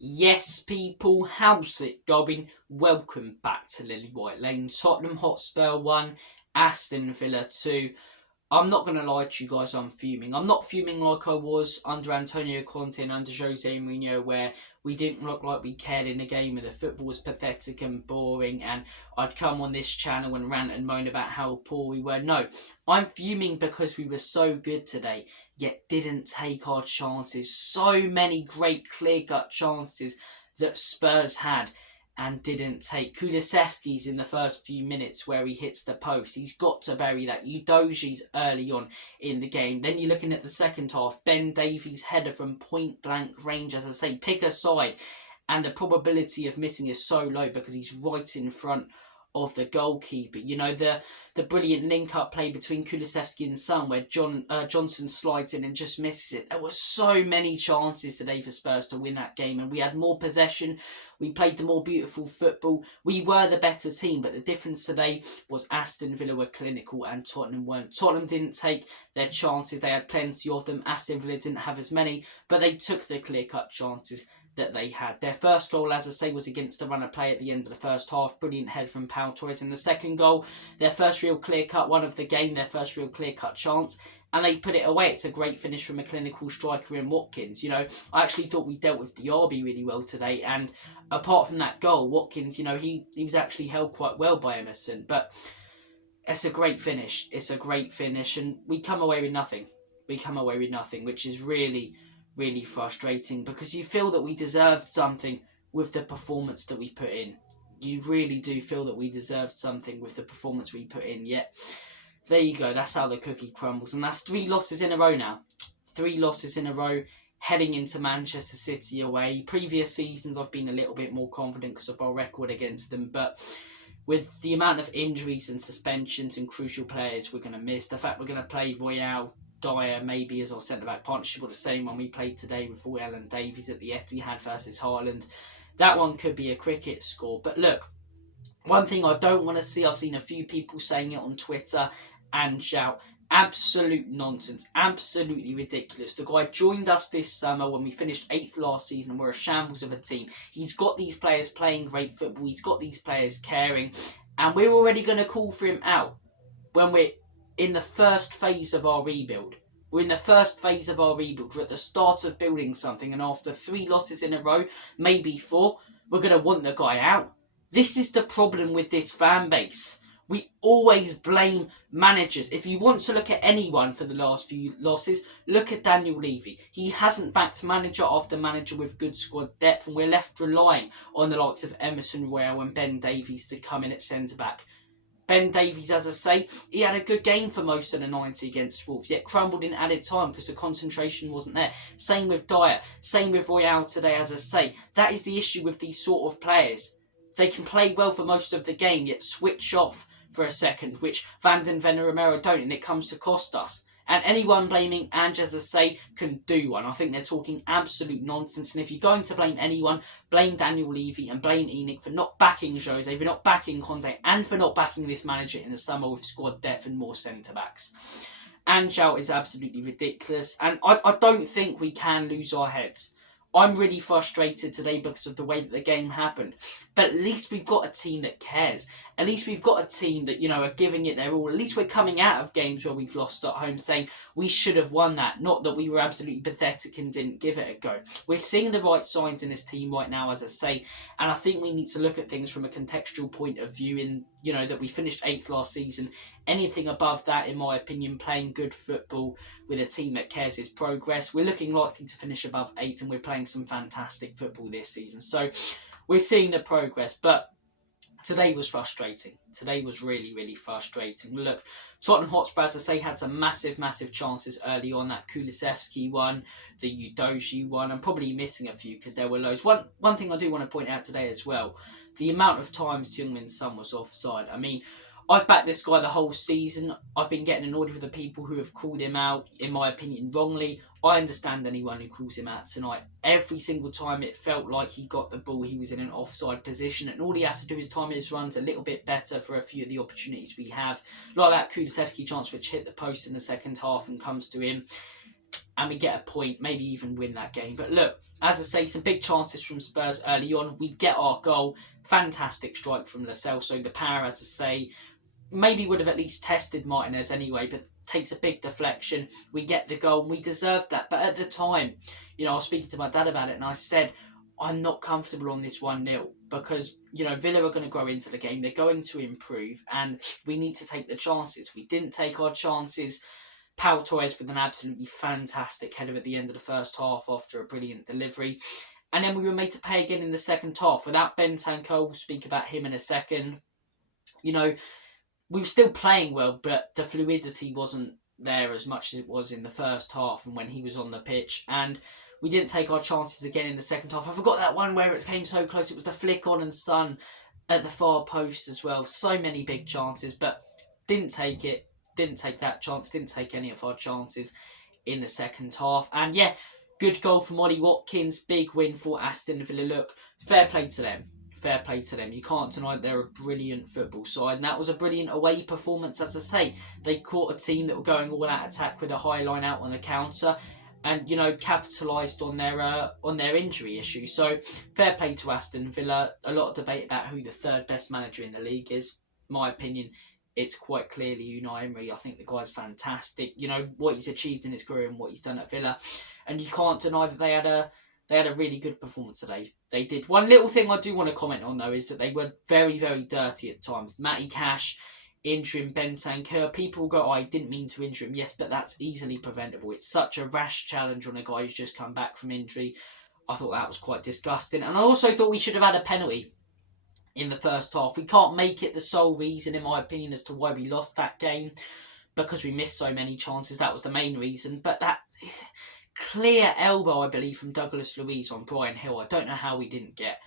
Yes, people, how's it going? Welcome back to Lily White Lane. Tottenham Hotspur 1, Aston Villa 2. I'm not going to lie to you guys, I'm fuming. I'm not fuming like I was under Antonio Conte and under Jose Mourinho, where we didn't look like we cared in the game and the football was pathetic and boring, and I'd come on this channel and rant and moan about how poor we were. No, I'm fuming because we were so good today, yet didn't take our chances. So many great clear-cut chances that Spurs had and didn't take. Kulusevski's in the first few minutes where he hits the post. He's got to bury that. Udogie's early on in the game. Then you're looking at the second half. Ben Davies' header from point blank range, as I say, pick a side. And the probability of missing is so low because he's right in front of the goalkeeper. You know, the brilliant link-up play between Kulusevski and Son where Johnson slides in and just misses it. There were so many chances today for Spurs to win that game, and we had more possession. We played the more beautiful football. We were the better team, but the difference today was Aston Villa were clinical and Tottenham weren't. Tottenham didn't take their chances. They had plenty of them. Aston Villa didn't have as many, but they took the clear-cut chances that they had. Their first goal, as I say, was against the runner play at the end of the first half. Brilliant head from Pau Torres. In the second goal, their first real clear-cut one of the game, their first real clear-cut chance, and they put it away. It's a great finish from a clinical striker in Watkins. You know, I actually thought we dealt with Diaby really well today, and apart from that goal, Watkins, you know, he was actually held quite well by Emerson, but it's a great finish. It's a great finish, and we come away with nothing. We come away with nothing, which is really frustrating because you feel that we deserved something with the performance that we put in. You really do feel that we deserved something with the performance we put in. Yet, there you go. That's how the cookie crumbles. And that's 3 losses in a row now. 3 losses in a row heading into Manchester City away. Previous seasons I've been a little bit more confident because of our record against them. But with the amount of injuries and suspensions and crucial players we're going to miss, the fact we're going to play Royale, Dyer maybe as our centre-back partnership, or the same one we played today with Royale and Davies at the Etihad versus Haaland. That one could be a cricket score. But look, one thing I don't want to see, I've seen a few people saying it on Twitter and shout, absolute nonsense, absolutely ridiculous. The guy joined us this summer when we finished 8th last season and we're a shambles of a team. He's got these players playing great football, he's got these players caring, and we're already going to call for him out when we're in the first phase of our rebuild. We're in the first phase of our rebuild. We're at the start of building something, and after 3 losses in a row, maybe 4, we're going to want the guy out. This is the problem with this fan base. We always blame managers. If you want to look at anyone for the last few losses, look at Daniel Levy. He hasn't backed manager after manager with good squad depth, and we're left relying on the likes of Emerson Royale and Ben Davies to come in at centre-back. Ben Davies, as I say, he had a good game for most of the 90 against Wolves, yet crumbled in added time because the concentration wasn't there. Same with Dyer, same with Royale today, as I say. That is the issue with these sort of players. They can play well for most of the game, yet switch off for a second, which Van den Ven and Romero don't, and it comes to cost us. And anyone blaming Ange, as I say, can do one. I think they're talking absolute nonsense. And if you're going to blame anyone, blame Daniel Levy and blame Enoch for not backing Jose, for not backing Conte, and for not backing this manager in the summer with squad depth and more centre-backs. Ange out is absolutely ridiculous. And I don't think we can lose our heads. I'm really frustrated today because of the way that the game happened. But at least we've got a team that cares. At least we've got a team that, you know, are giving it their all. At least we're coming out of games where we've lost at home saying we should have won that. Not that we were absolutely pathetic and didn't give it a go. We're seeing the right signs in this team right now, as I say. And I think we need to look at things from a contextual point of view in, you know, that we finished 8th last season. Anything above that, in my opinion, playing good football with a team that cares is progress. We're looking likely to finish above 8th, and we're playing some fantastic football this season. So we're seeing the progress, but today was frustrating. Today was really frustrating. Look, Tottenham Hotspur, as I say, had some massive chances early on. That Kulusevski one, the Udogie one. I'm probably missing a few because there were loads. One thing I do want to point out today as well, the amount of times Heung-min Son was offside. I mean, I've backed this guy the whole season. I've been getting annoyed with the people who have called him out, in my opinion, wrongly. I understand anyone who calls him out tonight. Every single time it felt like he got the ball, he was in an offside position, and all he has to do is time his runs a little bit better for a few of the opportunities we have. Like that Kulusevski chance which hit the post in the second half and comes to him. and we get a point, maybe even win that game. But look, as I say, some big chances from Spurs early on. We get our goal. Fantastic strike from Lascelles. So the power, as I say, maybe would have at least tested Martinez anyway, but takes a big deflection. We get the goal and we deserved that. But at the time, I was speaking to my dad about it and I said, I'm not comfortable on this 1-0 because, Villa are going to grow into the game. They're going to improve and we need to take the chances. We didn't take our chances. Pau Torres with an absolutely fantastic header at the end of the first half after a brilliant delivery. And then we were made to pay again in the second half. Without Bentancur, we'll speak about him in a second. We were still playing well, but the fluidity wasn't there as much as it was in the first half and when he was on the pitch. And we didn't take our chances again in the second half. I forgot that one where it came so close. It was the flick on and Son at the far post as well. So many big chances, but didn't take it. Didn't take that chance. Didn't take any of our chances in the second half. And yeah, good goal from Ollie Watkins. Big win for Aston Villa. Look, fair play to them. Fair play to them. You can't deny they're a brilliant football side. And that was a brilliant away performance, as I say. They caught a team that were going all out attack with a high line out on the counter. And, capitalised on their injury issue. So, fair play to Aston Villa. A lot of debate about who the third best manager in the league is. My opinion, it's quite clearly Unai Emery. I think the guy's fantastic. What he's achieved in his career and what he's done at Villa. And you can't deny that they had a really good performance today. They did. One little thing I do want to comment on, though, is that they were very, very dirty at times. Matty Cash injuring Bentancur. People go, I didn't mean to injure him. Yes, but that's easily preventable. It's such a rash challenge on a guy who's just come back from injury. I thought that was quite disgusting. And I also thought we should have had a penalty in the first half. We can't make it the sole reason, in my opinion, as to why we lost that game, because we missed so many chances. That was the main reason. But that clear elbow, I believe, from Douglas Luiz on Brian Hill. I don't know how we didn't get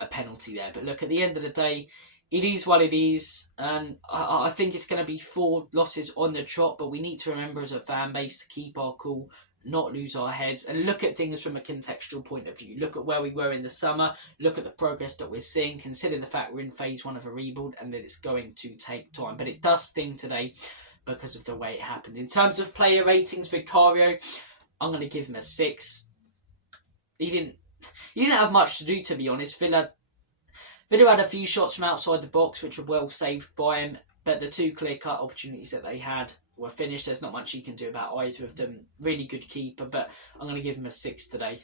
a penalty there. But look, at the end of the day, it is what it is. And I think it's going to be 4 losses on the trot. But we need to remember as a fan base to keep our cool, not lose our heads, and look at things from a contextual point of view. Look at where we were in the summer. Look at the progress that we're seeing. Consider the fact we're in phase 1 of a rebuild and that it's going to take time. But it does sting today because of the way it happened. In terms of player ratings, Vicario, I'm going to give him a 6. He didn't have much to do, to be honest. Villa had a few shots from outside the box, which were well saved by him, but the 2 clear-cut opportunities that they had were finished. There's not much he can do about either of them. Really good keeper, but I'm going to give him a 6 today.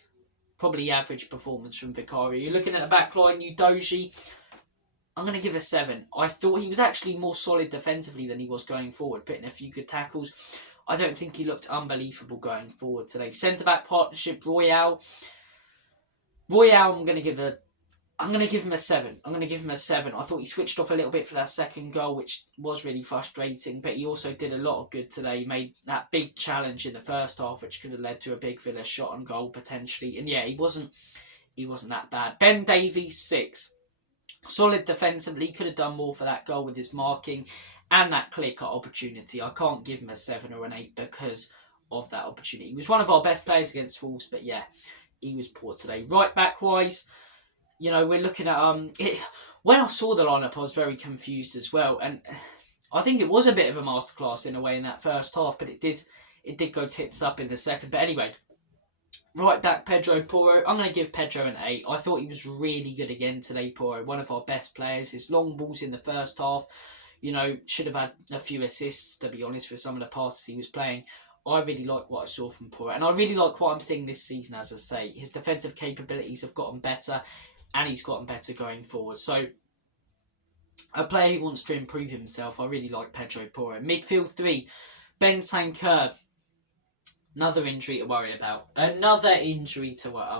Probably average performance from Vicario. You're looking at the back line, Udogie, I'm going to give a 7. I thought he was actually more solid defensively than he was going forward, putting a few good tackles. I don't think he looked unbelievable going forward today. Centre-back partnership, Royale, I'm going to give him a 7. I thought he switched off a little bit for that second goal, which was really frustrating, but he also did a lot of good today. He made that big challenge in the first half, which could have led to a big Villa shot on goal potentially. And yeah, he wasn't that bad. Ben Davies, 6. Solid defensively, could have done more for that goal with his marking and that clear-cut opportunity. I can't give him a 7 or an 8 because of that opportunity. He was one of our best players against Wolves, but yeah, he was poor today. Right back-wise, we're looking at... when I saw the lineup, I was very confused as well, and I think it was a bit of a masterclass in a way in that first half, but it did go tits up in the second. But anyway, right back, Pedro Porro. I'm going to give Pedro an 8. I thought he was really good again today, Porro. One of our best players. His long balls in the first half, should have had a few assists, to be honest, with some of the passes he was playing. I really like what I saw from Porro. And I really like what I'm seeing this season, as I say. His defensive capabilities have gotten better, and he's gotten better going forward. So, a player who wants to improve himself, I really like Pedro Porro. Midfield 3, Bentancur. Another injury to worry about. I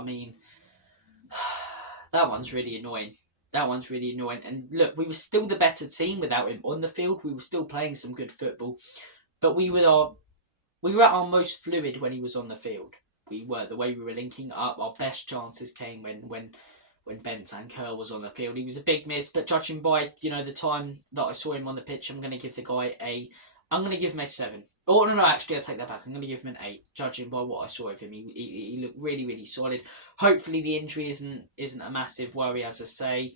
mean, that one's really annoying. And look, we were still the better team without him on the field. We were still playing some good football. But we were at our most fluid when he was on the field. The way we were linking up, our best chances came when Bentancur was on the field. He was a big miss, but judging by, the time that I saw him on the pitch, I'm going to give the guy I'm going to give him a 7. Oh, no, actually, I take that back. I'm going to give him an 8, judging by what I saw of him. He looked really, really solid. Hopefully the injury isn't a massive worry, as I say.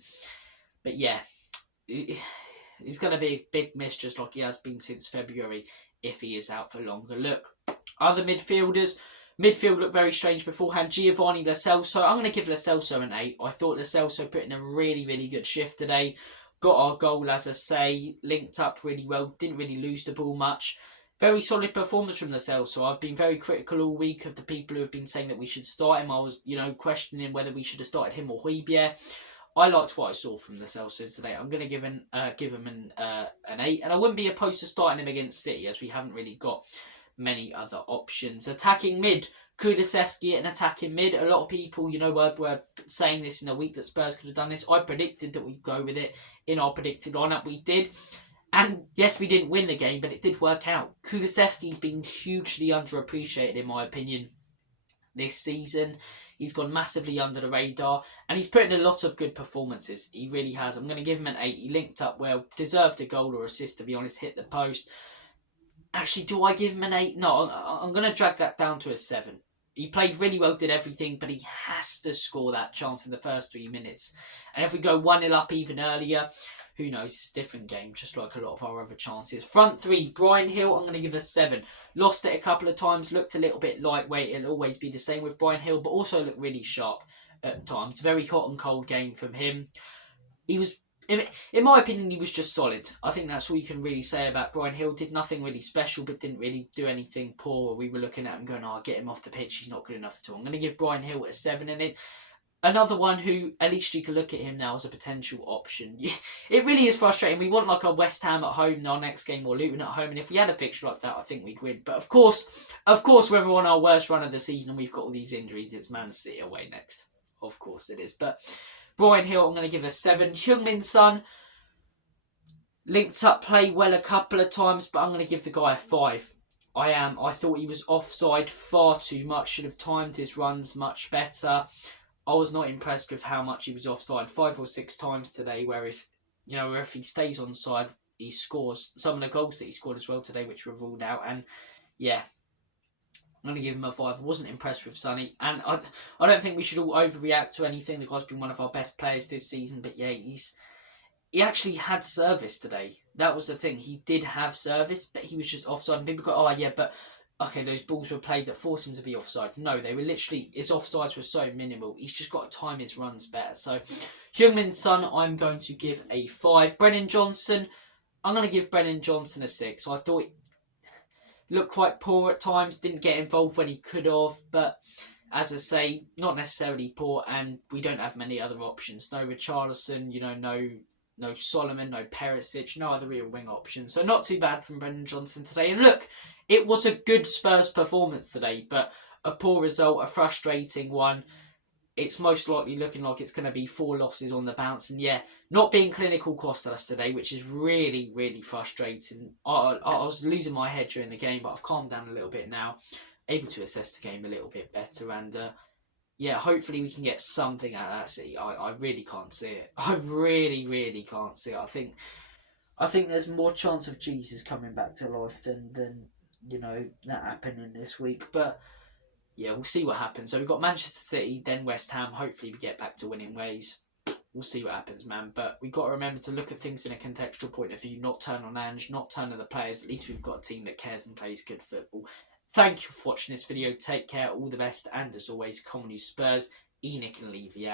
But yeah, he's going to be a big miss, just like he has been since February, if he is out for longer. Look, Other midfielders. Midfield looked very strange beforehand. Giovanni Lo Celso. I'm going to give Lo Celso an 8. I thought Lo Celso put in a really, really good shift today. Got our goal, as I say. Linked up really well. Didn't really lose the ball much. Very solid performance from Lo Celso. I've been very critical all week of the people who have been saying that we should start him. I was, questioning whether we should have started him or Højbjerg. I liked what I saw from Lo Celso today. I'm going to give him an 8. And I wouldn't be opposed to starting him against City, as we haven't really got many other options. Attacking mid, Kulusevski at an attacking mid. A lot of people, were saying this in a week that Spurs could have done this. I predicted that we'd go with it in our predicted lineup. We did. And yes, we didn't win the game, but it did work out. Kulusevski's been hugely underappreciated, in my opinion, this season. He's gone massively under the radar, and he's put in a lot of good performances. He really has. I'm going to give him an 8. He linked up well, deserved a goal or assist, to be honest, hit the post. Actually, do I give him an 8? No, I'm going to drag that down to a 7. He played really well, did everything, but he has to score that chance in the first 3 minutes. And if we go 1-0 up even earlier, who knows, it's a different game, just like a lot of our other chances. Front 3, Bryan Gil, I'm going to give a 7. Lost it a couple of times, looked a little bit lightweight. It'll always be the same with Bryan Gil, but also looked really sharp at times. Very hot and cold game from him. He was, in my opinion, he was just solid. I think that's all you can really say about Bryan Gil. Did nothing really special, but didn't really do anything poor. We were looking at him going, get him off the pitch. He's not good enough at all. I'm going to give Bryan Gil a 7 in it. Another one who, at least you can look at him now as a potential option. It really is frustrating. We want like a West Ham at home in our next game, or Luton at home, and if we had a fixture like that, I think we'd win. But of course, when we're on our worst run of the season and we've got all these injuries, it's Man City away next. Of course it is. But Bryan Gil, I'm going to give a 7. Heung-min Son linked up play well a couple of times, but I'm going to give the guy a 5. I thought he was offside far too much. Should have timed his runs much better. I was not impressed with how much he was offside 5 or 6 times today, whereas, if he stays onside, he scores. Some of the goals that he scored as well today, which were ruled out. And, yeah, I'm going to give him a 5. I wasn't impressed with Sonny. And I don't think we should all overreact to anything. The guy's been one of our best players this season. But, yeah, he actually had service today. That was the thing. He did have service, but he was just offside. And people go, but... okay, those balls were played that forced him to be offside. No, they were literally, his offsides were so minimal. He's just got to time his runs better. So, Heung-min Son, I'm going to give a 5. Brennan Johnson, I'm going to give Brennan Johnson a 6. I thought he looked quite poor at times, didn't get involved when he could have, but as I say, not necessarily poor, and we don't have many other options. No Richarlison, no Solomon, no Perisic, no other real wing options. So not too bad from Brennan Johnson today. And look, it was a good Spurs performance today, but a poor result, a frustrating one. It's most likely looking like it's going to be 4 losses on the bounce. And yeah, not being clinical cost us today, which is really, really frustrating. I was losing my head during the game, but I've calmed down a little bit now. Able to assess the game a little bit better. And yeah, hopefully we can get something out of that City. I really can't see it. I really, really can't see it. I think there's more chance of Jesus coming back to life than that happening this week. But yeah, we'll see what happens. So we've got Manchester City, then West Ham. Hopefully we get back to winning ways. We'll see what happens, man. But we've got to remember to look at things in a contextual point of view, not turn on Ange, not turn on the players. At least we've got a team that cares and plays good football. Thank you for watching this video. Take care, all the best, and as always, come on you Spurs. Enoch and Levy out.